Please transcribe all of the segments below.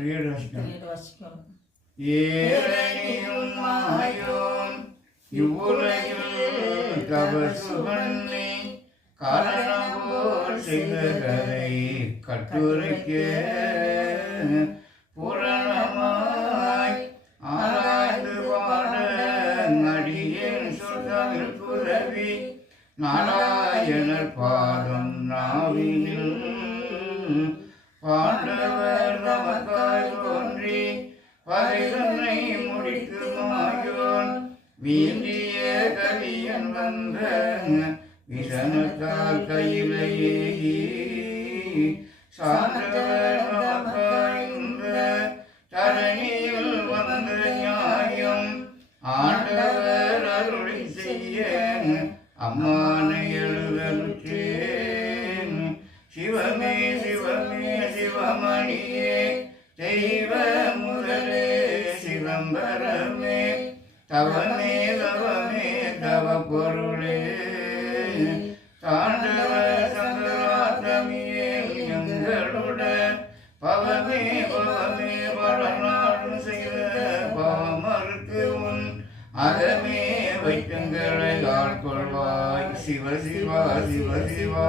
திரியேடு வாசிக்கணும் ஏரணியும் மாயோன் இவ்வுலகில் தபசு பண்ணி காரணமோர் செய்த கதை கட்டுரைக்க புரணமாய் ஆராய்ந்து பாட நடிகேன் புரவி நாராயணர் பாதம் நாவினில் பாண்டவர் நமக்காய் தோன்றி பகைதன்னை முடித்து மாயோன். வீண்டிய கலியன் வந்த விஷமத்தால் கையிலேயே சான்றவர் நமக்காய் சிவ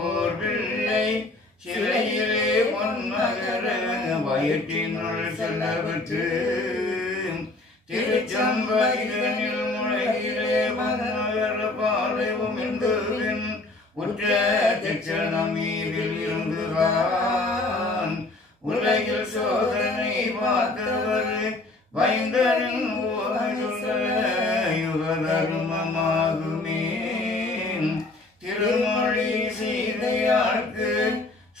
ஓர் பிள்ளை சிலையிலே பொன்மகர வயிற்றினுள் செல்லவற்று திருச்சம்பைதனில் முளையிலே பொன்மகர பாலைவும் இந்துவின் உற்ற திச்சனம் இருந்துதான் உலகில் சோதனை பார்த்தவர் பயந்தரின் யுக தர்மமாகுமே. திருமொழி செய்தையார்க்கு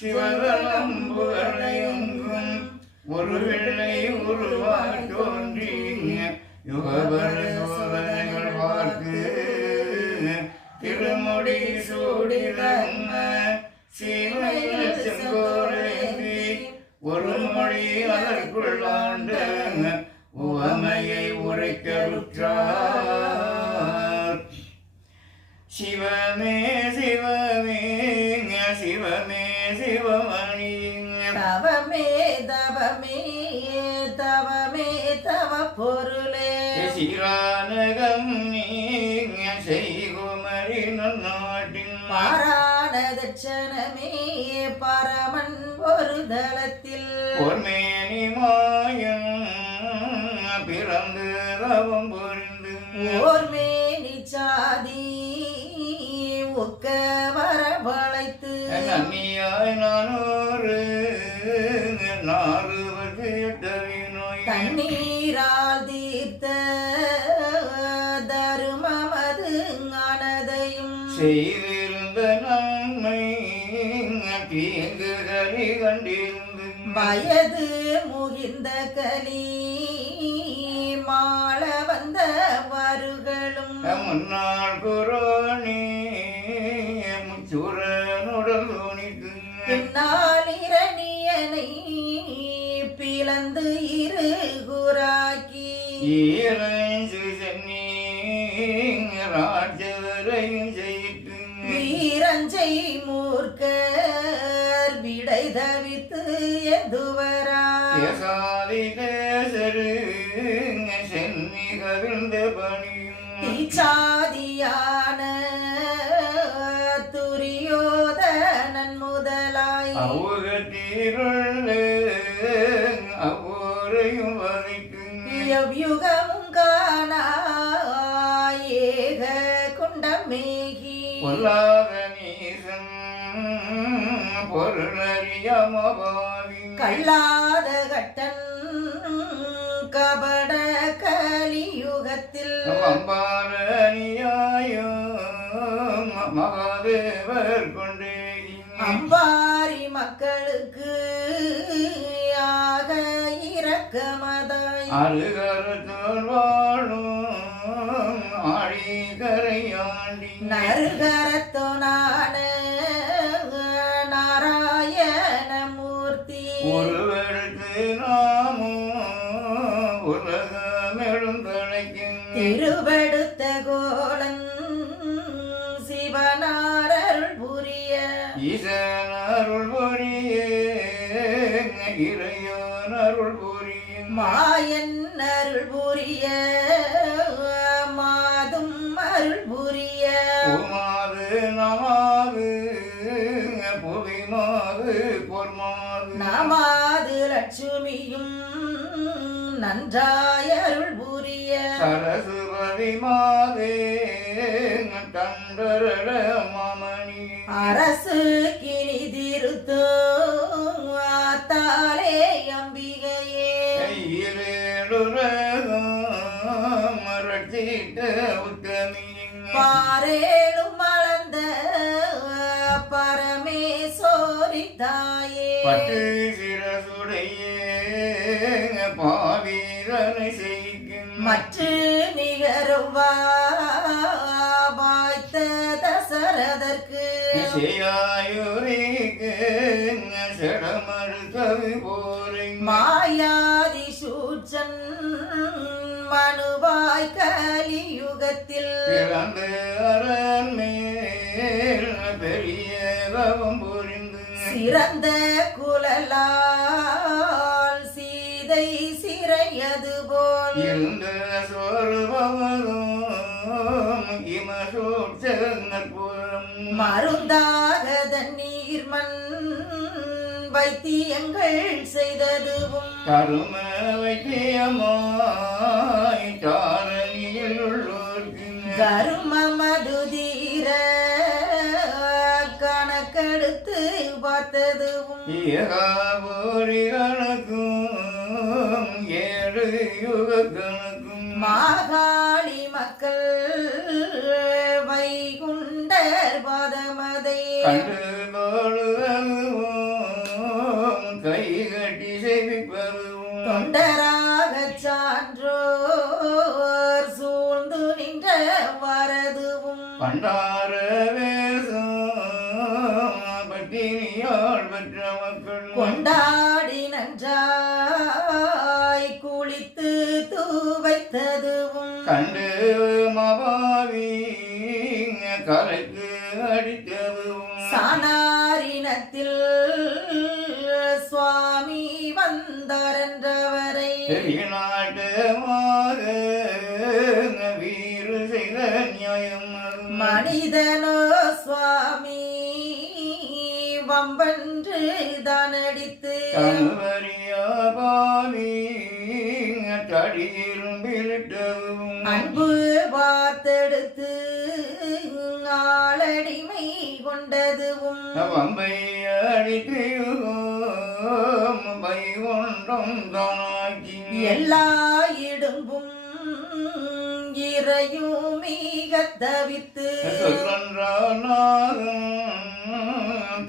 சிவகலம் புகழையெங்கும் ஒரு வெள்ளை உருவாய் தோன்றி யுகபர சோதனைகள் பார்த்து திருமுடி சூடிதன்ன சீமையில் செங்கோரேந்தி ஒரு மொழி அதற்குள்ளாண்ட உவமையை உரைக்கருற்றார். சிவமே சிவமே சிவமே சிவமணி. தவமே தவமே தவமே தவ பொருளே. சிரானகம் நீ செய்குமரி நாட்டின் பாராண தட்சணமே பரமன் ஒரு தளத்தில் பொன்மேனி மாயன் பிறந்து ரவம்பு பிளந்து இரு குராக்கி வீரஞ்சை மூர்க்கர் விடை தவித்து எதுவரா சென்னி கவிழ்ந்த பணியும் இச்சாதியான பொருளறியமபாவி கல்லாத கட்டன் கபட கலியுகத்தில் அம்பாரணியாயும் மகாதேவர் கொண்டே அம்பாரி மக்களுக்கு ஆக இரக்கமதாய் அருகரத்தோர் வாழும் ஆழிகரையாண்டி நறுகரத்தோனான புரியும். மாயன் அருள் புரிய மாதும் அருள் புரிய. உமாது நமாது புவிமாது பொர்மாது நாமாது லட்சுமியும் நன்றாய் அருள் புரிய. சரசுவதி மாதே கண்டரட மாமணி. அரசு கிணி பட்டு சிரசுடைய பாவீரனை செய்கும் மற்ற நிகருவா வாய்த்த தசரதற்கு இசையாயுரிக்கு செடமறு கவி போரிங் மாயாதி சூச்சன் மனுவாய் கலியுகத்தில் பிறந்த அரண் மேல் பெரிய தவம் புரிந்து சிறந்த குழலால் சீதை சிறையது போல். இருந்த சோர்வதும் இமசோற்சங்கற்புறம் மருந்தாக தண்ணீர் மண் வைத்தியங்கள் செய்ததுவும். கரும வைத்தியமாய் தாரணியில் உள்ளோர்க்கு. கரும மதுதீர பார்த்ததுவும் கணக்கும் ஏழு யுக கணக்கும் மாகாளி மக்கள் வைகுண்டர் பதமதை கண்டு கொண்டாடி நன்றாய் குளித்து தூவைத்ததுவும். கண்டு மபாவி கரைக்கு அடித்ததும் சானாரினத்தில் பாவி தடியிரும்பிலிட்டதும் அன்பு பார்த்தெடுத்து ஆளடிமை கொண்டதுவும் வம்பை அடித்தையும் பை ஒன்றும் தானாக்கி எல்லா இடும்பும் இறையும் மிக தவித்து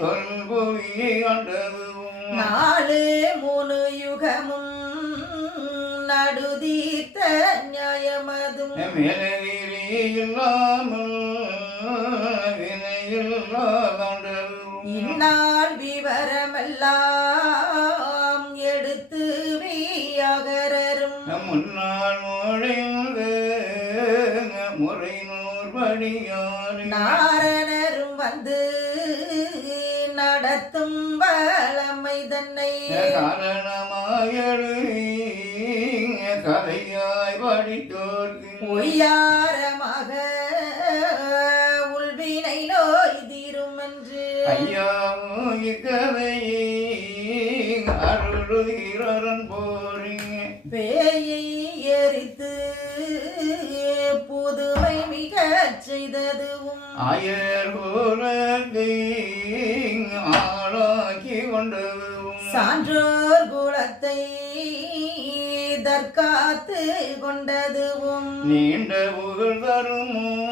தொல்புவியை கண்டதும் நாலு மூணு யுகமும் நடுதீர்த்த நியாயமதும் இந்நாள் விவரமெல்லாம் எடுத்து வீயகரரும் முன்னாள் மொழிந்து முறை நூற்படியால் நாரணரும் வந்து நடத்தும் வளமை தன்னை காரணமாயழி கதையாய் படித்தோர்க்கு பொய்யாரமாக உள்வினை நோய் தீரும் என்று ஐயாவும் இக்கதையை அருளுகிறன் போறீங்க பேயை எரித்து புதுமை மிக செய்ததுவும் ஆயர் போலத்தை கொண்டதுவும் நீண்ட புகழ் தருமும்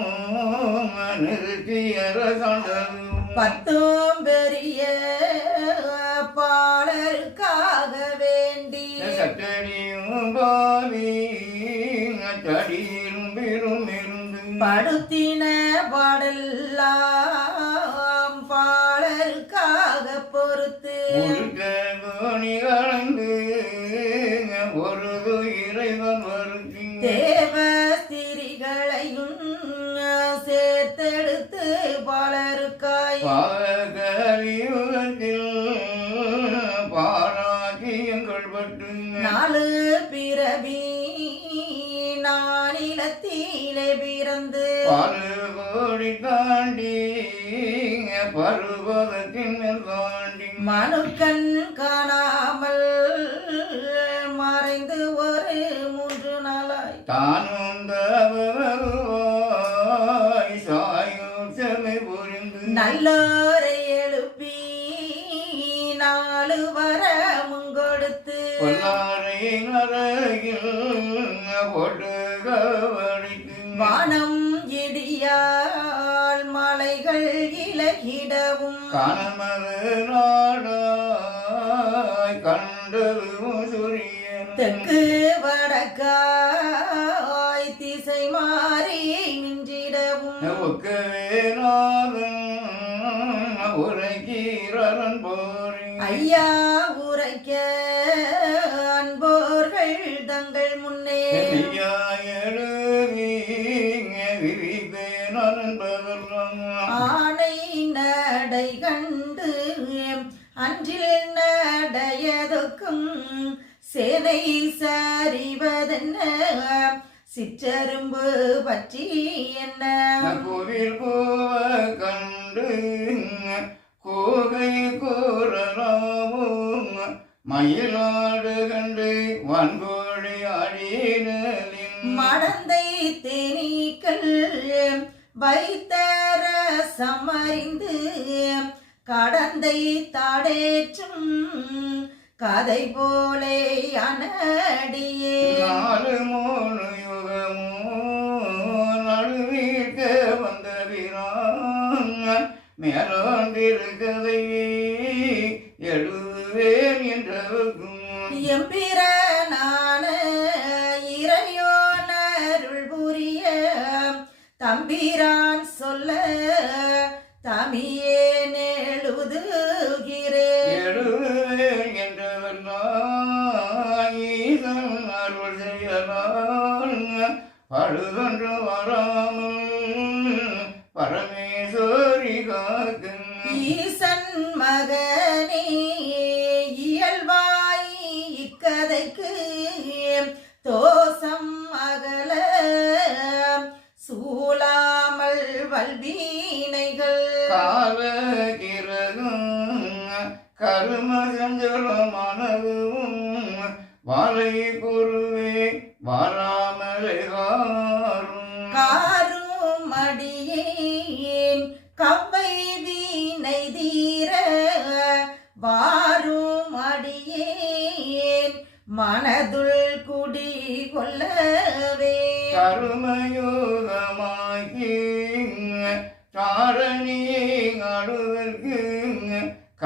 நிறுத்தியர கண்டதும் பத்தும் பெரிய பாலருக்காக வேண்டி சட்டடியும் பாவி தடியிலும் பெரும் இருந்து படுத்தின மனுக்கண் காணாமல் மறைந்து ஒரு மூன்று நாளாய். தானும் தவறுவாய் தெற்கு வடக்காய் திசை மாறி நின்றிடவும் ஒக்கவேநாதன் உரைக்கீரன் போரி ஐயா உரைக்க சேனை சரிவதென்ன? சிற்றரும்பு பற்றி என்ன? கோவில் போவ கண்டு கோகை கூறலாமும் மயிலாடு கண்டு வன்கோழி ஆடினின் மடந்தை தேனீக்கள் வைத்தர சமறிந்து கடந்தை தாடேற்றும் கதை போலே அனடியே. நாலு மூணு யுகமோ நடுவீர்க்க வந்த வீரான் மேலாண்டிருக்கதை எழுதுவேன் என்றவர்க்கும். எம்பிரனான இறையோனருள் புரிய தம்பிரான் சொல்ல தமியே பழுதொன்று வராமல் பரமேஸ்வரி காக்கும்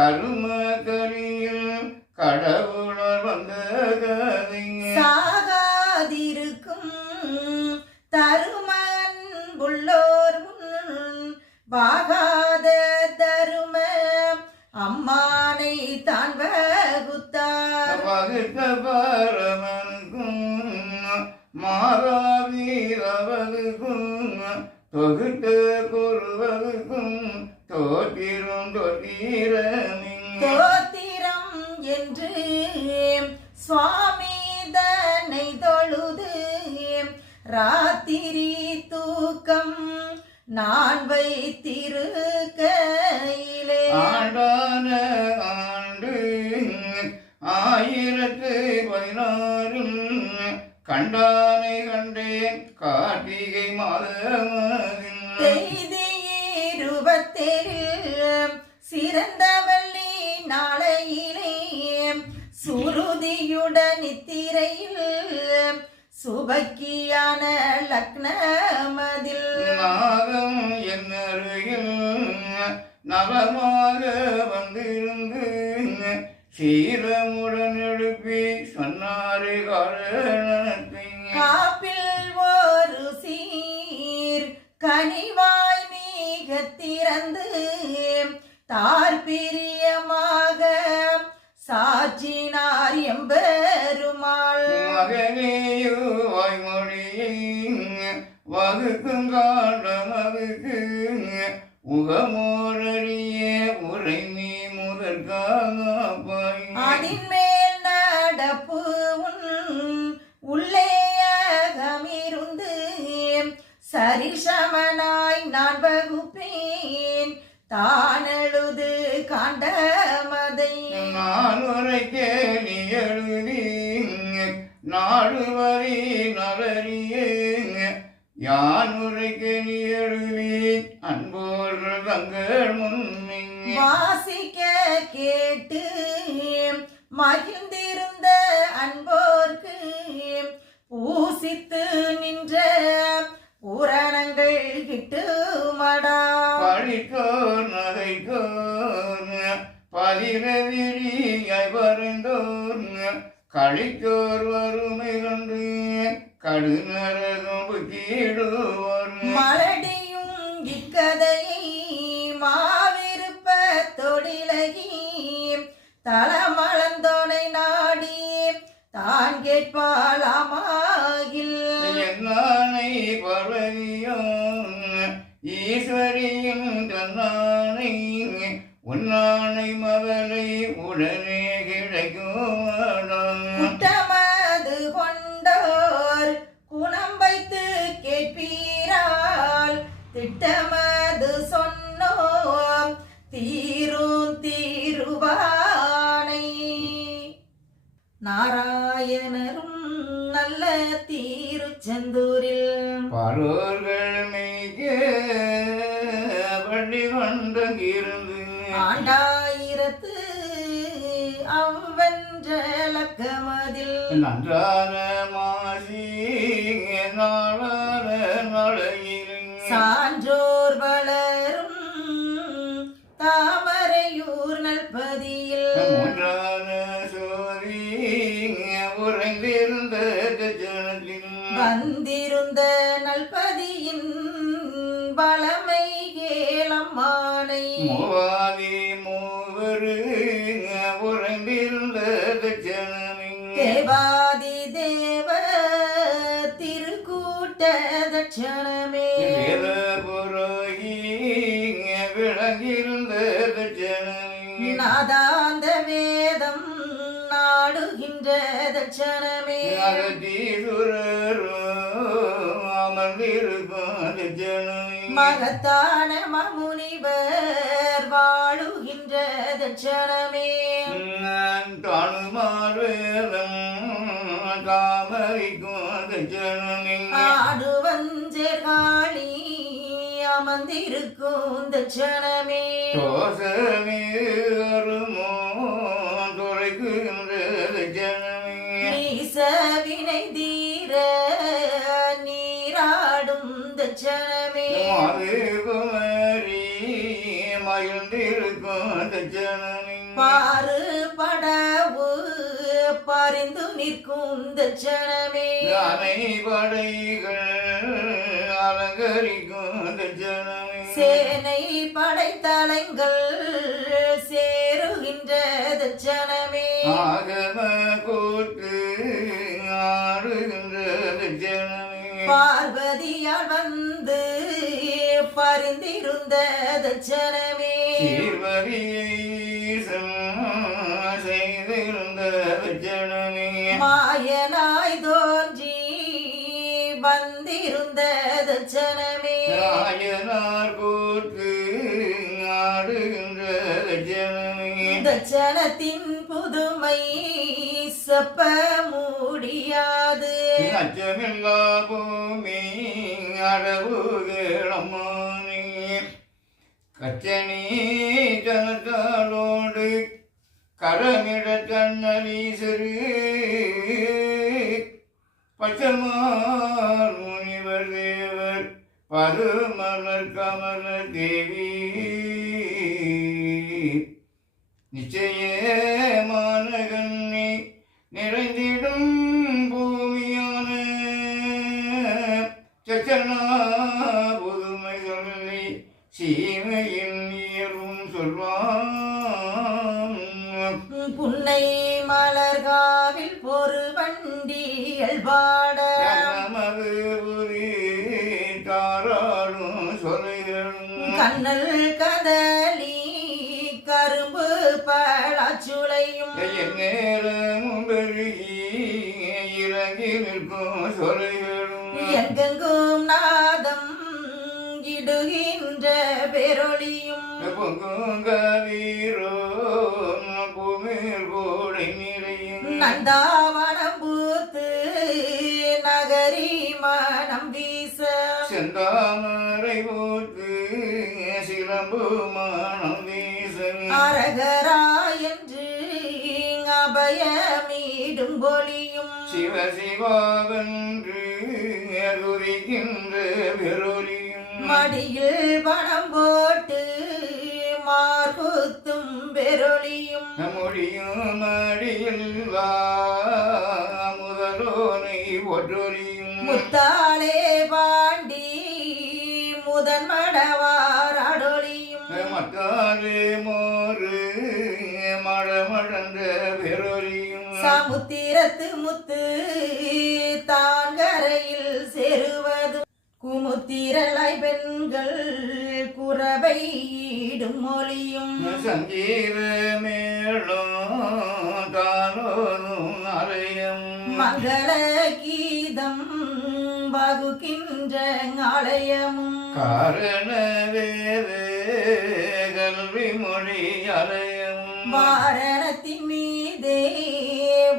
கரும திரு நிலைக்க திறந்து தார் பிரியமாக சாட்சினார் எம்பெருமாள். வகுக்கும் காலமகுக்கு உகமோரிய உரைமே முதற்காக அதின்மேல் நடப்பு உன் உள்ளே அகமிருந்து சரிசம தானெழுது காண்டமதை. நான் உரைக்க நீ எழுதி நாடு வரி நலறிய யான் உரைக்க நீ எழுதி அன்போர்கள் தங்கள் முன்னே வாசிக்க கேட்டு மகிழ்ந்திருந்த அன்போர்க்கு. பூசித்து நின்ற புராணங்கள் கிட்டுமடா பழித்தோர் நகைத்தோர் பதிரவிரியாய் வருந்தோர் கழித்தோர் வறுமை கண்டு கடுநரகம் கீடுவோர் மலடியும் இக்கதையை மாவிருப்ப தொடிலகி தலமளந்தோனை நாடி தான் கேட்பாளாமாகில். என்னானை பார்வதியோன் ஈஸ்வரியும் தன்னானை உன்னானை மகளை உடனே சான்றோர் தட்சணமே மகத்தான மமுனிவர் வாழுகின்ற தட்சணமே தானுமாறுவேதம் தாமரிக்கும் ஜனமின் ஆடுவஞ்சேர் காளி அமர்ந்திருக்கும் தட்சணமே தோசமே தட்சணமே மதுகுமரி மகிழ்ந்திருக்கும் பாரு படவு பரிந்து நிற்கும் தட்சணமே அனை படைகள் அலங்கரிக்கும் ஜனமின் சேனை படைத்தலைங்கள் சேருகின்ற தட்சணமே ஆகம கூட்டு பரிந்திருந்த தட்சணமே சீர்வரியை செய்திருந்த ஜனமே மாயனாய் தோன்றி வந்திருந்த தட்சணமே ராயனார் கூத்து ஆடுகின்ற ஜனமே தட்சணத்தின் புதுமை செப்ப முடியாது அச்சமில்லா பூமி அழகுகளம்மானே கச்சனி ஜனதாலோடு கரமிட தன்னலீசரு பச்சமார் முனிவர் தேவர் பருமலர் கமல தேவி. நிச்சயமான கண்ணி நிறைந்திடும் பாட. நமது புரி தாராடும் சொல்லுகளும் கண்ணல் கதலி கரும்பு பழச்சுளையும். நேரமும் பெருகி இறங்கி நிற்கும் சொல்லுகளும் எங்கெங்கும் நாதம் இடுகின்ற பெரொளியும். பொங்குங்கவீரோ பூமியில் கோடை நிறையும். நந்தாவனம் அரகரா என்று அபயமீடும் பொலியும். சிவ சிவாவென்று துரிக்கின்ற பெருளியும் மடியில் பணம் போட்டு மார்குத்தும் பெரொளியும் முடியும் மடியில் வா முதலோனை ஒற்றொலியும் முத்தாளே பாண்டி முதன் மடவாராடொளியும் மத்தாறு மோறு மடமடந்த பெருளியும் சமுத்திரத்து முத்து தாங்கரையில் சேருவதும் குமுத்திரலாய் பெண்கள் குறவை ஈடும் மொழியும் சங்கீத மேளம் தானோதும் அலயம் மங்கள கீதம் வகுக்கின்ற ஆலயமும். காரண வேத கல்வி மொழி அலயம் வாரணத்தின் மீதே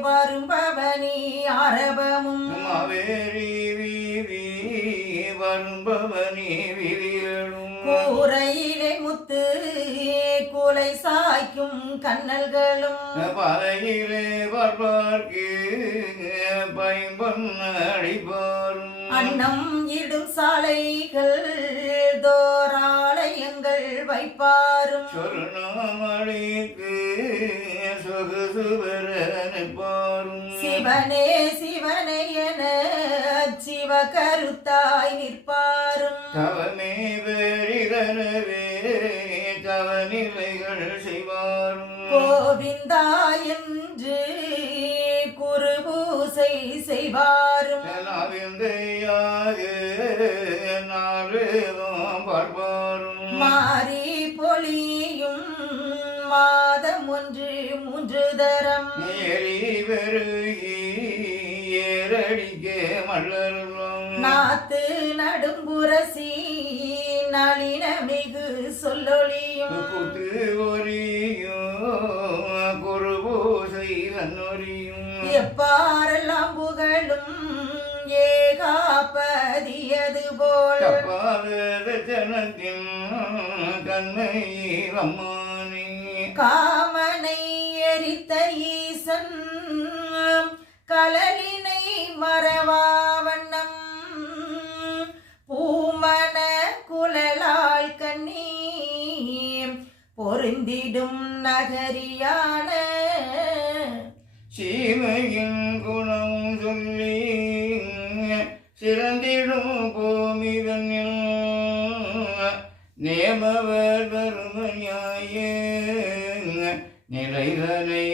வரும்பவனி அரபமும் மாவேரி வீதி வரும்பவனி விதிகளும் கூரையிலே முத்து குலை சாய்க்கும் கண்ணல்களும். பலையிலே பார்ப்பார்க்கு பைம்பன் அடிப்பாரும் அன்னம் இடும் சாலைகள் தோராலயங்கள் வைப்பாரும். சொர்ணமணிக்கு சொகுசுவர நிற்பாரும் சிவனே சிவனே என சிவ கருத்தாய் நிற்பாரும். தவமே பெரிதனவே தவநிலைகள் செய்வாரும். கோவிந்தா என்று செய்வாரும். நவிந்தையாக நாளும் பார்ப்பாரும். மாறி பொழியும் மாதம் ஒன்று மூன்று தரம். ஏறடிக்க மலரும் நாத்து நடும்புரசி நளின மிகு சொல்லொளியும் புத்து ஒரியும் குருபூசை தன்னொரியும் எப்பாரெல்லாம் புகழும் ஏகாபதியது போல். ஜனத்தின் கண்ணை அம்மானி காமனை எரித்த ஈசன் கலலினை மறவாவண்ணம் பூமன குழலால் கண்ணீ பொருந்திடும் நகரியான நேமவர் தருமஞாய நிலைதனை